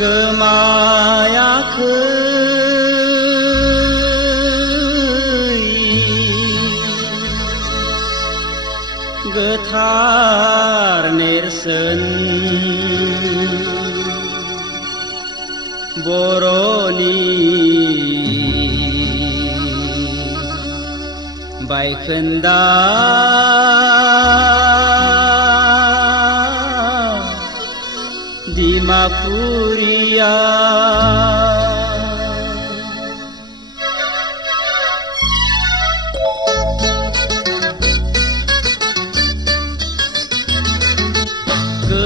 गोमायाखै गोथार नेरसोन बर'नि बायखोन्दा डिमापुरिया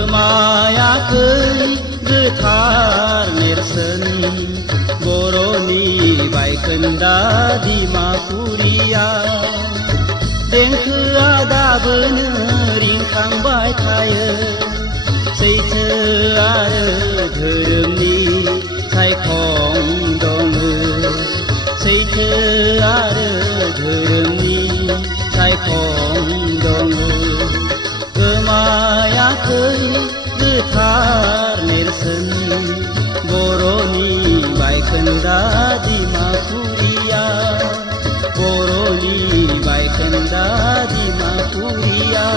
गोमायाखै गोथार नेरसोन बर'नि बायखोन्दा डिमापुरिया देंखोआ दाबोनो रिंखांबाय थायो सैथो आरो धोरोमनि सायखं दङ सैथो आरो धोरोमनि सायखं दङ गोमायाखै गोथार नेरसोन बर'नि बायखोन्दा डिमापुरिया बर'नि बायखोन्दा डिमापुरिया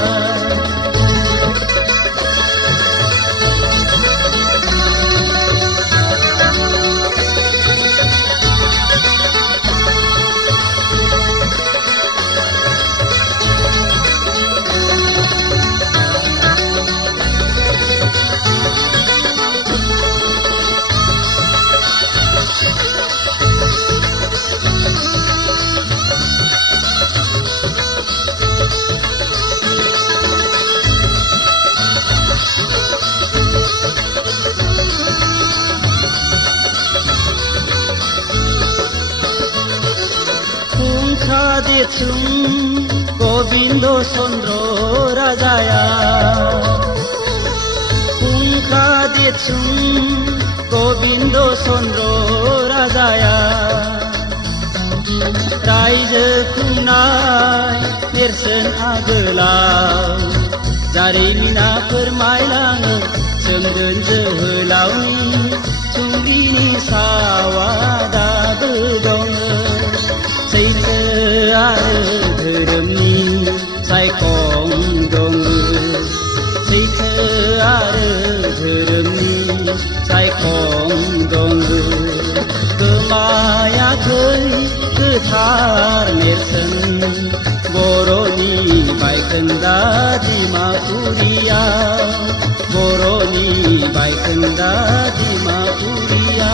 देथुं गोविंद चन्द्र राजाया हुंखा देथुं गोविंद चन्द्र राजाया रायजो खुंनाय नेरसोन आगोलाव जारिमिना फोरमायलाङो सोमदोन जोहोलावनि थुंग्रिनि सावा दाबो दङ सैथो आरो धोरोमनि सायखं दङ सैथो आरो धोरोमनि सायखं दङ गोमायाखै गोथार नेरसोन बर'नि बायखोन्दा डिमापुरिया बर'नि बायखोन्दा डिमापुरिया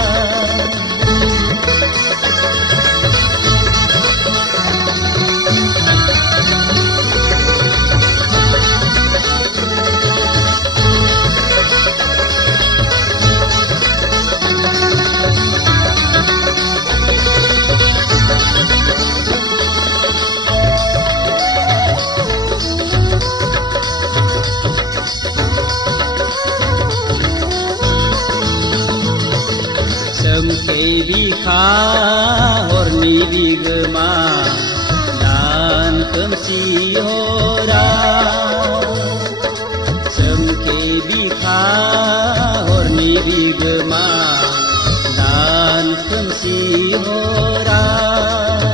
सोमखे बिखा हरनि बिगोमा दान खोमसि हराव सोमखे बिखा हरनि बिगोमा दान खोमसि हराव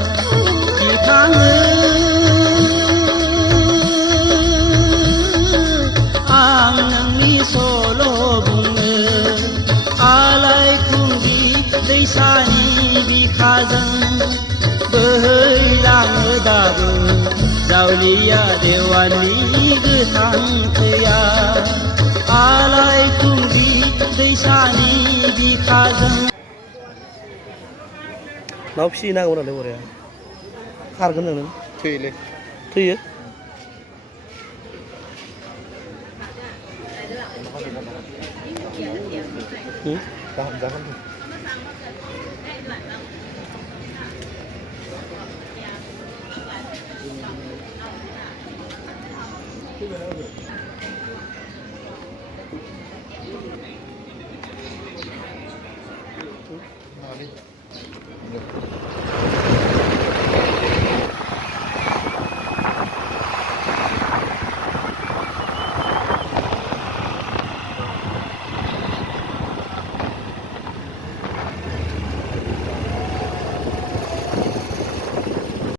बिखाङो आं नोंनि सल' बुंनो आलायखुंग्रि दैसानि बिखाजों बोहैलाङो दाबो जावलिया देवाननि गोथां थैया आलायखुंग्रि दैसानि बिखाजों नाव फिसिनांगौ नालाय बरिया खारगोन नों थैयोलै थैयो गाहाम जागोन